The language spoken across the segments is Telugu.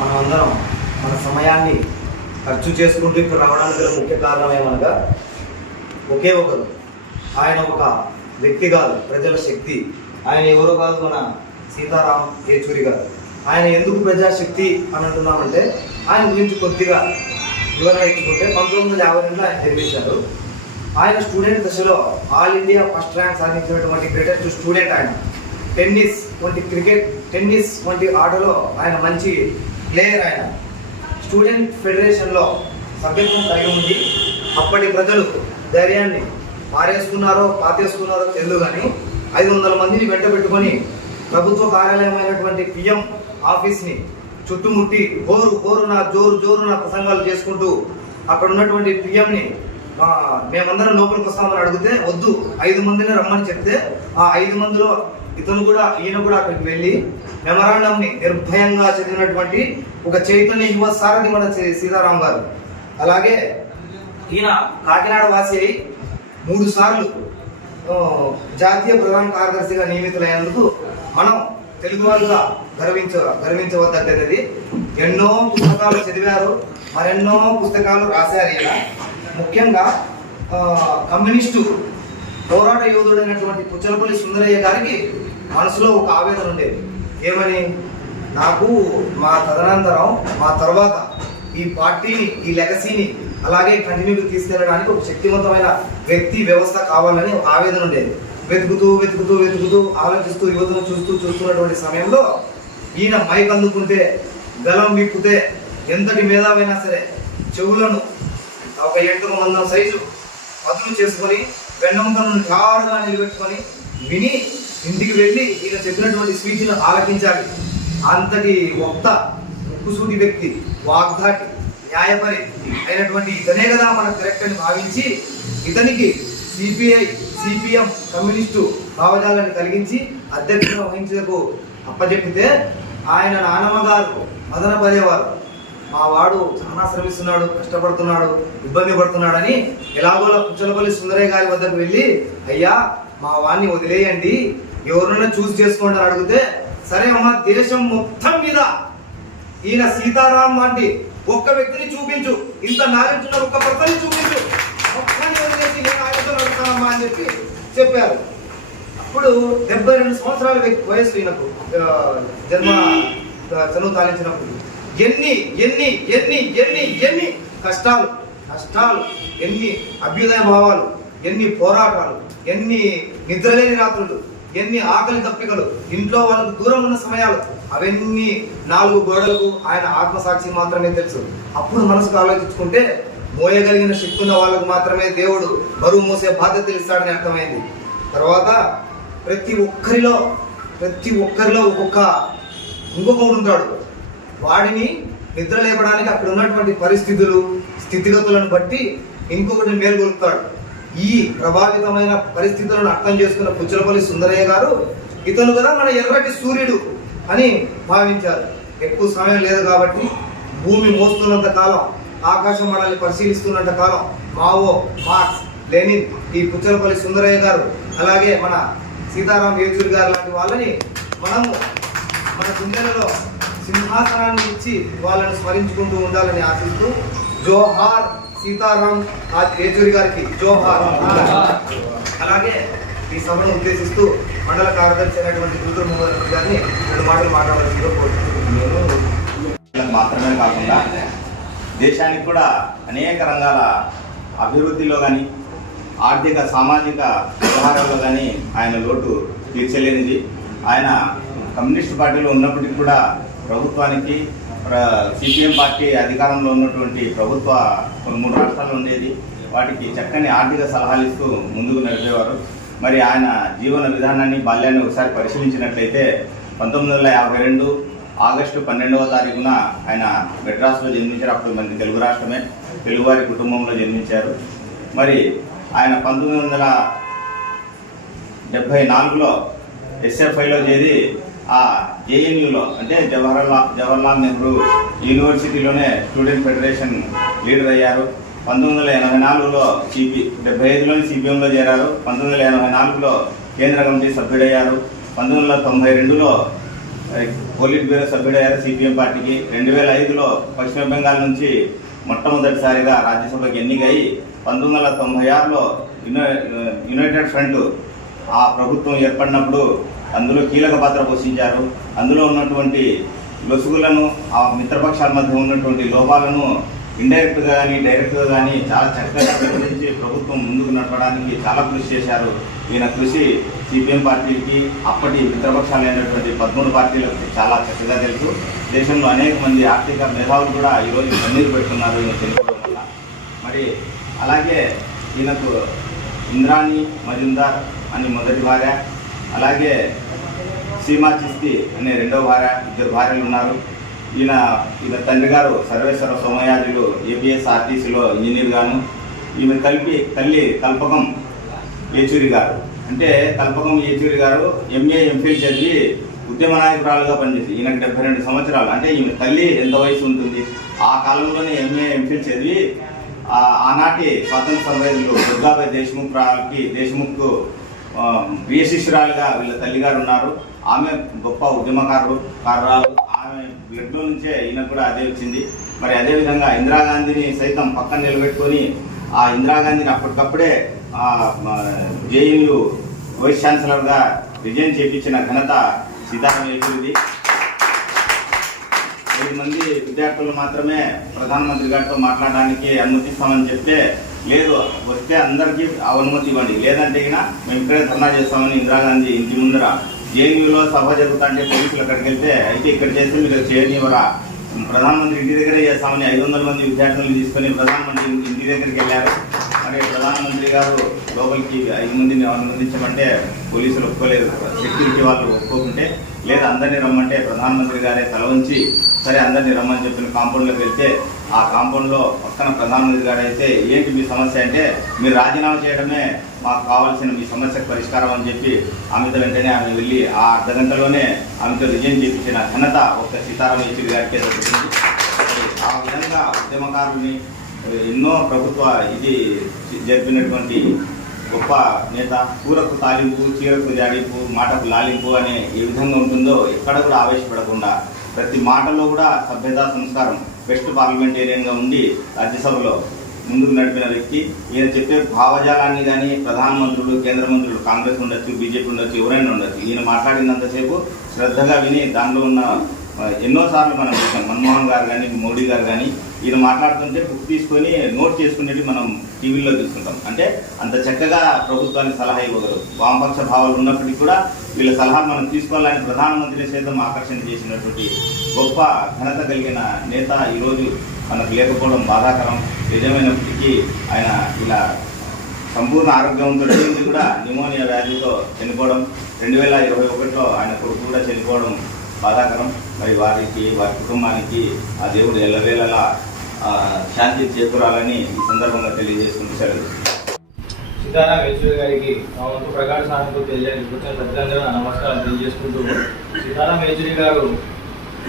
మనమందరం మన సమయాన్ని ఖర్చు చేసుకుంటూ ఇక్కడ రావడానికి గల ముఖ్య కారణం ఏమనగా ఒకే ఒకరు. ఆయన ఒక వ్యక్తి కాదు, ప్రజల శక్తి. ఆయన ఎవరో కాదు, మన సీతారాం యేచూరి గారు. ఆయన ఎందుకు ప్రజాశక్తి అని అంటున్నామంటే ఆయన గురించి కొద్దిగా వివరణ ఇచ్చుకుంటే 1952లో ఆయన జన్మించారు. ఆయన స్టూడెంట్ దశలో ఆల్ ఇండియా ఫస్ట్ ర్యాంక్ సాధించినటువంటి గ్రేటెస్ట్ స్టూడెంట్. ఆయన టెన్నిస్ వంటి టెన్నిస్ వంటి ఆటలో ఆయన మంచి ప్లేయర్. ఆయన స్టూడెంట్ ఫెడరేషన్లో సభ్యత్వం కలిగి ఉంది. అప్పటి ప్రజలు ధైర్యాన్ని పాతేసుకున్నారో తెలియదు కానీ 500 మందిని వెంట పెట్టుకొని ప్రభుత్వ కార్యాలయమైనటువంటి పిఎం ఆఫీస్ని చుట్టుముట్టి జోరు నా ప్రసంగాలు చేసుకుంటూ అక్కడ ఉన్నటువంటి పిఎంని మేమందరం లోపలికి వస్తామని అడిగితే వద్దు 5 మందిని రమ్మని చెప్తే ఆ 5 మందిలో ఈయన కూడా అక్కడికి వెళ్ళి మెమరాండంని నిర్భయంగా చదివినటువంటి ఒక చైతన్య యువ సారథి మన సీతారాం గారు. అలాగే ఈయన కాకినాడ వాసి అయి 3 సార్లు జాతీయ ప్రధాన కార్యదర్శిగా నియమితులైనందుకు మనం తెలుగు వాళ్ళుగా గర్వించవద్దగ్గది. ఎన్నో పుస్తకాలు చదివారు, మరెన్నో పుస్తకాలు రాశారు. ఈయన ముఖ్యంగా కమ్యూనిస్టు పోరాట యోధుడైనటువంటి పుచ్చలపల్లి సుందరయ్య గారికి మనసులో ఒక ఆవేదన ఉండేది. ఏమని, నాకు మా తర్వాత ఈ పార్టీని, ఈ లెగసీని అలాగే కంటిన్యూగా తీసుకెళ్ళడానికి ఒక శక్తివంతమైన వ్యక్తి వ్యవస్థ కావాలని ఒక ఆవేదన ఉండేది. వెతుకుతూ ఆలోచిస్తూ యువతను చూస్తున్నటువంటి సమయంలో ఈయన మైక్ అందుకుంటే, గలం విప్పితే ఎంతటి మేధావైనా సరే చెవులను ఒక 8 మందం సైజు పదులు చేసుకొని వెన్నముతను ఠారుగా నిలబెట్టుకొని విని ఇంటికి వెళ్ళి ఈయన చెప్పినటువంటి స్పీచ్ను ఆలకించాలి. అంతటి వక్త, ముక్కుసూటి వ్యక్తి, వాగ్దాటి, న్యాయపరి అయినటువంటి ఇతనే కదా మనకు కరెక్ట్ అని భావించి ఇతనికి సిపిఎం కమ్యూనిస్టు భావజాలను కలిగించి అధ్యక్షత వహించేందుకు అప్పచెప్పితే ఆయన నానమ్మ గారు మదన పడేవారు. మా వాడు చాలా శ్రమిస్తున్నాడు, కష్టపడుతున్నాడు, ఇబ్బంది పడుతున్నాడని ఎలాగోలా పుచ్చలపల్లి సుందరయ్య గారి వద్దకు వెళ్ళి, అయ్యా మా వాడిని వదిలేయండి, ఎవరినైనా చూస్ చేసుకోండి అని అడిగితే, సరే అమ్మ, దేశం మొత్తం మీద ఈయన సీతారాం లాంటి ఒక్క వ్యక్తిని చూపించు, ఇంత నాలెడ్జ్ ఉన్న ఒక్క పర్సన్ని చూపించు, మొత్తాన్ని వదిలేసి నేను ఆయనతో నడుస్తానమ్మా అని చెప్పారు. అప్పుడు 72 సంవత్సరాల వయసు ఈయనకు చదువు తాలించినప్పుడు ఎన్ని ఎన్ని ఎన్ని ఎన్ని ఎన్ని కష్టాలు, ఎన్ని అభ్యుదయ భావాలు, ఎన్ని పోరాటాలు, ఎన్ని నిద్రలేని రాత్రులు, ఎన్ని ఆకలి తప్పికలు, ఇంట్లో వాళ్ళకు దూరం ఉన్న సమయాలు, అవన్నీ 4 గోడలకు ఆయన ఆత్మసాక్షి మాత్రమే తెలుసు. అప్పుడు మనసుకు ఆలోచించుకుంటే మోయగలిగిన శక్తి ఉన్న వాళ్ళకు మాత్రమే దేవుడు బరువు మోసే బాధ్యతలు ఇస్తాడని అర్థమైంది. తర్వాత ప్రతి ఒక్కరిలో ఇంకొకడు ఉంటాడు. వాడిని నిద్ర లేపడానికి అక్కడ ఉన్నటువంటి స్థితిగతులను బట్టి ఇంకొకటిని మేల్కొలుపుతాడు. ఈ ప్రభావితమైన పరిస్థితులను అర్థం చేసుకున్న పుచ్చలపల్లి సుందరయ్య గారు ఇతను కదా మన ఎర్రటి సూర్యుడు అని భావించారు. ఎక్కువ సమయం లేదు కాబట్టి భూమి మోస్తున్నంత కాలం, ఆకాశం మనల్ని పరిశీలిస్తున్నంత కాలం మావో, మార్క్స్, లెనిన్, ఈ పుచ్చలపల్లి సుందరయ్య గారు, అలాగే మన సీతారాం యేచూరి గారు లాంటి వాళ్ళని మనము మన గుండెలలో సింహాసనాన్ని ఇచ్చి వాళ్ళని స్మరించుకుంటూ ఉండాలని ఆశిస్తూ జోహార్ సీతారాం యేచూరి గారికి జోహార్. అలాగే ఈ సభను ఉద్దేశిస్తూ మండల కార్యదర్శి అయినటువంటి గుంటూరు మోహన్ గారిని 2 మాటలు మాట్లాడాల్సిందిగా కోరుతున్నాను. మాత్రమే కాకుండా దేశానికి కూడా అనేక రంగాల అభివృద్ధిలో కానీ ఆర్థిక సామాజిక వ్యవహారాల్లో కానీ ఆయన లోటు తీర్చలేనిది. ఆయన కమ్యూనిస్ట్ పార్టీలో ఉన్నప్పటికీ కూడా ప్రభుత్వానికి, సిపిఎం పార్టీ అధికారంలో ఉన్నటువంటి ప్రభుత్వ కొన్ని 3 రాష్ట్రాలు ఉండేది, వాటికి చక్కని ఆర్థిక సలహాలు ఇస్తూ ముందుకు నడిపేవారు. మరి ఆయన జీవన విధానాన్ని, బాల్యాన్ని ఒకసారి పరిశీలించినట్లయితే 1952 ఆగస్టు 12వ తారీఖున ఆయన మెడ్రాస్లో జన్మించారు. అప్పుడు మనకి తెలుగు రాష్ట్రమే, తెలుగువారి కుటుంబంలో జన్మించారు. మరి ఆయన 1974లో ఎస్ఎఫ్ఐలో చేరి ఆ జేఎన్యూలో అంటే జవహర్లాల్ నెహ్రూ యూనివర్సిటీలోనే స్టూడెంట్ ఫెడరేషన్ లీడర్ అయ్యారు. 1984లో 75లోని సిపిఎంలో చేరారు. 1984లో కేంద్ర కమిటీ సభ్యుడయ్యారు. 1992లో పోలిట్ బ్యూరో సభ్యుడయ్యారు సిపిఎం పార్టీకి. 2005లో పశ్చిమ బెంగాల్ నుంచి మొట్టమొదటిసారిగా రాజ్యసభకి ఎన్నికై 1996లో యునైటెడ్ ఫ్రంట్ ఆ ప్రభుత్వం ఏర్పడినప్పుడు అందులో కీలక పాత్ర పోషించారు. అందులో ఉన్నటువంటి లొసుగులను, ఆ మిత్రపక్షాల మధ్య ఉన్నటువంటి లోపాలను ఇండైరెక్ట్గా కానీ డైరెక్ట్గా కానీ చాలా చక్కగా వివరించి ప్రభుత్వం ముందుకు నడపడానికి చాలా కృషి చేశారు. ఈయన కృషి సిపిఎం పార్టీకి, అప్పటి మిత్రపక్షాలైనటువంటి 13 పార్టీలకు చాలా చక్కగా తెలుసు. దేశంలో అనేక మంది ఆర్థిక మేధావులు కూడా ఈరోజు కన్నీరు పెడుతున్నారు ఈయన చనిపోవడం వల్ల. మరి అలాగే ఈయనకు ఇంద్రాణి మజుందార్ అని మొదటి భార్య, అలాగే సీమా చిస్తి అనే రెండవ భార్య, 2 భార్యలు ఉన్నారు. ఈయన తండ్రి గారు సర్వేశ్వర సోమయాజులు ఏపీఎస్ ఆర్టీసీలో ఇంజనీర్ గాను, ఈమె తల్లి కల్పకం ఏచూరి గారు. అంటే కల్పకం ఏచూరి గారు ఎంఏ ఎంఫిల్ చదివి ఉద్యమ నాయకురాలుగా పనిచేసి ఈయనకు 72 సంవత్సరాలు. అంటే ఈమె తల్లి ఎంత వయసు ఉంటుంది? ఆ కాలంలోనే ఎంఏ ఎంఫిల్ చదివి ఆనాటి స్వాతంత్ర సమరయోధులు దుర్గాబాయి దేశ్ముఖ్ ప్రియ శిష్యురాలుగా వీళ్ళ తల్లిగారు ఉన్నారు. ఆమె గొప్ప ఉద్యమకారురాలు. ఆమె బ్లడ్లో నుంచే ఈయన కూడా అదే వచ్చింది. మరి అదేవిధంగా ఇందిరాగాంధీని సైతం పక్కన నిలబెట్టుకొని ఆ ఇందిరాగాంధీని అప్పటికప్పుడే జేఎన్యూ వైస్ ఛాన్సలర్గా రిజైన్ చేయించిన ఘనత సీతారాం యేచూరిది. 5 మంది విద్యార్థులు మాత్రమే ప్రధానమంత్రి గారితో మాట్లాడడానికి అనుమతిస్తామని చెప్తే, లేదు వస్తే అందరికీ అనుమతి ఇవ్వండి, లేదంటే మేము ఇక్కడే ధర్నా చేస్తామని ఇందిరాగాంధీ ఇంటి ముందర జేఎన్యూలో సభ జరుగుతుంటే పోలీసులు అక్కడికి వెళ్తే, అయితే ఇక్కడ చేస్తే మీరు చేయనివ్వరా, ప్రధానమంత్రి ఇంటి దగ్గరే చేస్తామని 500 మంది విద్యార్థులను తీసుకొని ప్రధానమంత్రి ఇంటి దగ్గరికి వెళ్ళారు. మరి ప్రధానమంత్రి గారు లోపలికి 5 మందిని అనుమతించమంటే పోలీసులు ఒప్పుకోలేదు. సెక్యూరిటీ వాళ్ళు ఒప్పుకోకుంటే, లేదా అందరినీ రమ్మంటే ప్రధానమంత్రి గారే తల ఉంచి సరే అందరినీ రమ్మని చెప్పిన కాంపౌండ్లోకి వెళ్తే, ఆ కాంపౌండ్లో పక్కన ప్రధానమంత్రి గారు అయితే ఏంటి మీ సమస్య అంటే, మీరు రాజీనామా చేయడమే మాకు కావాల్సిన మీ సమస్యకు పరిష్కారం అని చెప్పి ఆమెతో వెంటనే ఆమె వెళ్ళి ఆ అర్ధగంటలోనే ఆమెతో రిజైన్ చేయించిన ఘనత ఒక్క సీతారాం యేచూరి గారికే దక్కుతుంది. ఆ విధంగా ఉద్యమకారుల్ని ఎన్నో ప్రభుత్వ జరిపినటువంటి గొప్ప నేత. కూరకు తాలింపు, చీరకు జాడింపు, మాటకు లాలింపు అనే ఏ విధంగా ఉంటుందో ఎక్కడ కూడా ఆవేశపడకుండా ప్రతి మాటలో కూడా సభ్యతా సంస్కారం, బెస్ట్ పార్లమెంటేరియన్గా ఉండి రాజ్యసభలో ముందుకు నడిపిన వ్యక్తి. ఈయన చెప్పే భావజాలాన్ని కానీ ప్రధానమంత్రులు, కేంద్ర మంత్రులు, కాంగ్రెస్ ఉండొచ్చు, బీజేపీ ఉండొచ్చు, ఎవరైనా ఉండొచ్చు, ఈయన మాట్లాడినంతసేపు శ్రద్ధగా విని దానిలో ఉన్న ఎన్నోసార్లు మనం చూసాం. మన్మోహన్ గారు కానీ, మోడీ గారు కానీ ఈయన మాట్లాడుతుంటే బుక్ తీసుకొని నోట్ చేసుకునేవి మనం టీవీలో తీసుకుంటాం. అంటే అంత చక్కగా ప్రభుత్వానికి సలహా ఇవ్వగలరు. వామపక్ష భావాలు ఉన్నప్పటికీ కూడా వీళ్ళ సలహా మనం తీసుకోవాలని ప్రధానమంత్రిని సైతం ఆకర్షణ చేసినటువంటి గొప్ప ఘనత కలిగిన నేత ఈరోజు మనకు లేకపోవడం బాధాకరం. నిజమైనప్పటికీ ఆయన ఇలా సంపూర్ణ ఆరోగ్యవంతుడు కూడా న్యూమోనియా వ్యాధితో చనిపోవడం, 2021లో ఆయన కొడుకు కూడా చనిపోవడం బాధాకరం. మరి వారి కుటుంబానికి ఆ దేవుడు ఎల్లవేళలా శాంతి చేకూరాలని ఈ సందర్భంగా తెలియజేసుకుంటూ సెలవు. సీతారాం యేచూరి గారికి మా వంతు ప్రగాఢ సానుభూతి తెలియజేసుకుంటూ నమస్కారాలు తెలియజేసుకుంటూ, సీతారాం యేచూరి గారు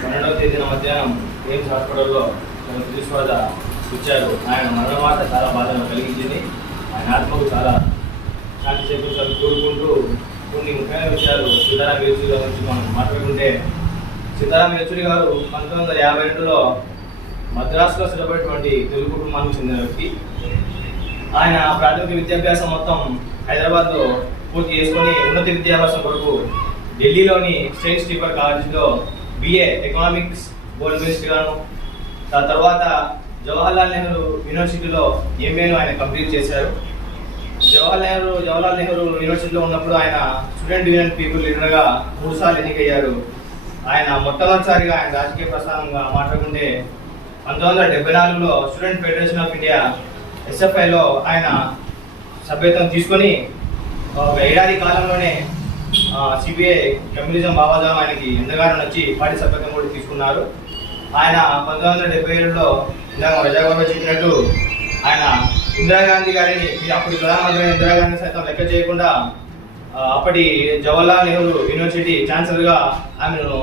12వ తేదీన మధ్యాహ్నం ఎయిమ్స్ హాస్పిటల్లో తుది శ్వాస ఇచ్చారు. ఆయన మరణమాట చాలా బాధను కలిగించింది. ఆయన ఆత్మకు చాలా శాంతి చేకూర్చాలని కోరుకుంటూ కొన్ని ముఖ్యమైన విషయాలు సీతారాం యేచూరి గారి గురించి మనం మాట్లాడుకుంటే, సీతారాం యేచూరి గారు 1952లో మద్రాసులో స్థిరపడినటువంటి తెలుగు కుటుంబానికి చెందిన వ్యక్తి. ఆయన ప్రాథమిక విద్యాభ్యాసం మొత్తం హైదరాబాద్లో పూర్తి చేసుకొని ఉన్నత విద్యాభ్యాసం కొరకు ఢిల్లీలోని సెయింట్ స్టీఫెన్ కాలేజీలో BA ఎకనామిక్స్ గోల్డ్ మెడలిస్ట్ గాను, దాని తర్వాత జవహర్లాల్ నెహ్రూ యూనివర్సిటీలో MAను ఆయన కంప్లీట్ చేశారు. జవహర్లాల్ నెహ్రూ యూనివర్సిటీలో ఉన్నప్పుడు ఆయన స్టూడెంట్ యూనియన్ పీపుల్ లీడర్గా 3 సార్లు ఎన్నికయ్యారు. ఆయన మొట్టమొదటిసారిగా ఆయన రాజకీయ ప్రస్థానంగా మాట్లాడుకుంటే 1974లో స్టూడెంట్ ఫెడరేషన్ ఆఫ్ ఇండియా SFIలో ఆయన సభ్యత్వం తీసుకొని ఒక ఏడాది కాలంలోనే CPI కమ్యూనిజం భావజాలం ఆయనకి ఎంతగానో నచ్చి పార్టీ సభ్యత్వం కూడా తీసుకున్నారు. ఆయన 1977లో ఇందాక రజాగౌరవ చెప్పినట్టు ఆయన ఇందిరాగాంధీ గారిని, అప్పటి ప్రధానమంత్రి ఇందిరాగాంధీ సైతం లెక్క చేయకుండా అప్పటి జవహర్లాల్ నెహ్రూ యూనివర్సిటీ ఛాన్సలర్గా ఆమెను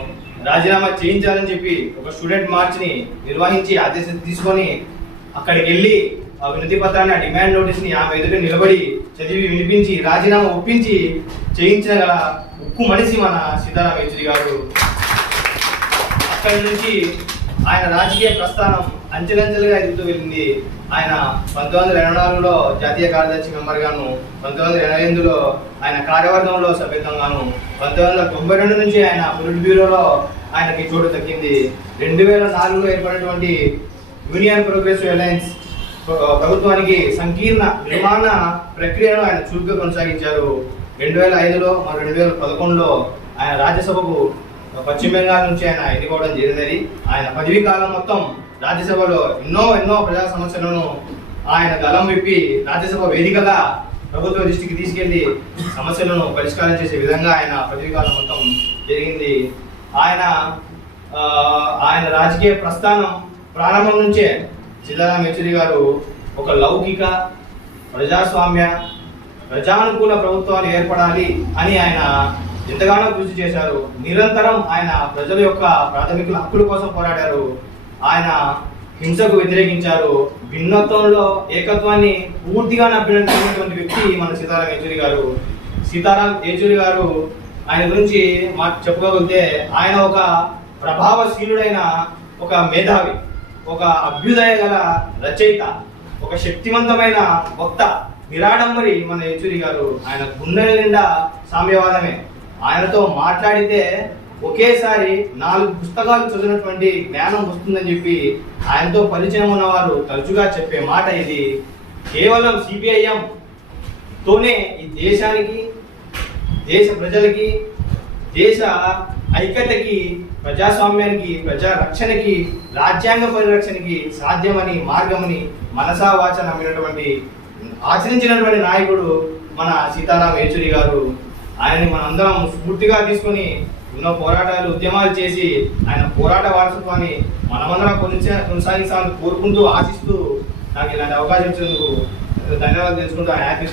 రాజీనామా చేయించాలని చెప్పి ఒక స్టూడెంట్ మార్చ్ని నిర్వహించి ఆదేశం తీసుకొని అక్కడికి వెళ్ళి ఆ వినతి పత్రాన్ని, ఆ డిమాండ్ నోటీస్ని ఆమె ఎదుట నిలబడి చదివి వినిపించి రాజీనామా ఒప్పించి చేయించగల ఉక్కు మనిషి మన సీతారాం యేచూరి గారు. అక్కడి నుంచి ఆయన రాజకీయ ప్రస్థానం అంచెలంచెలుగా ఎదుగుతూ వెళ్ళింది. ఆయన 1984లో జాతీయ కార్యదర్శి మెంబర్గాను, 1988లో ఆయన కార్యవర్గంలో సభ్యత్వంగాను, 1992 నుంచి ఆయన పొలిట్ బ్యూరోలో ఆయనకి చోటు దక్కింది. 2004లో ఏర్పడినటువంటి యూనియన్ ప్రోగ్రెసివ్ అలయన్స్ ప్రభుత్వానికి సంకీర్ణ నిర్మాణ ప్రక్రియను ఆయన చురుగ్గా కొనసాగించారు. 2005లో మరియు 2011లో ఆయన రాజ్యసభకు పశ్చిమ బెంగాల్ నుంచి ఆయన ఎన్నుకోవడం జరిగినది. ఆయన పదవీ కాలం మొత్తం రాజ్యసభలో ఎన్నో ప్రజా సమస్యలను ఆయన గలం విప్పి రాజ్యసభ వేదికగా ప్రభుత్వ దృష్టికి తీసుకెళ్లి సమస్యలను పరిష్కారం చేసే విధంగా ఆయన పదవీ కాలం మొత్తం జరిగింది. ఆయన రాజకీయ ప్రస్థానం ప్రారంభం నుంచే సీతారాం యేచూరి గారు ఒక లౌకిక ప్రజాస్వామ్య ప్రజానుకూల ప్రభుత్వాలు ఏర్పడాలి అని ఆయన ఎంతగానో కృషి చేశారు. నిరంతరం ఆయన ప్రజల యొక్క ప్రాథమిక హక్కుల కోసం పోరాడారు. ఆయన హింసకు వ్యతిరేకించారు. భిన్నత్వంలో ఏకత్వాన్ని పూర్తిగా నమ్మినటువంటి వ్యక్తి మన సీతారాం యేచూరి గారు. సీతారాం యేచూరి గారు ఆయన గురించి మాకు చెప్పుకోగలిగితే ఆయన ఒక ప్రభావశీలుడైన ఒక మేధావి, ఒక అభ్యుదయ గల రచయిత, ఒక శక్తివంతమైన వక్త, నిరాడంబరి మన యేచూరి గారు. ఆయన గుండెల నిండా సామ్యవాదమే. ఆయనతో మాట్లాడితే ఒకేసారి 4 పుస్తకాలు చదివినటువంటి జ్ఞానం వస్తుందని చెప్పి ఆయనతో పరిచయం ఉన్నవారు తరచుగా చెప్పే మాట ఇది. కేవలం సిపిఐఎం తోనే ఈ దేశానికి, దేశ ప్రజలకి, దేశ ఐక్యతకి, ప్రజాస్వామ్యానికి, ప్రజా రక్షణకి, రాజ్యాంగ పరిరక్షణకి సాధ్యమని, మార్గమని మనసా వాచ నమ్మినటువంటి, ఆచరించినటువంటి నాయకుడు మన సీతారాం యేచూరి గారు. ఆయన్ని మనందరం స్ఫూర్తిగా తీసుకొని ఎన్నో పోరాటాలు, ఉద్యమాలు చేసి ఆయన పోరాట వారసత్వాన్ని మనమందరం కొనసాగించాలని కోరుకుంటూ, ఆశిస్తూ నాకు ఇలాంటి అవకాశం ఇచ్చినందుకు ధన్యవాదాలు తెలుసుకుంటూ హ్యాపీ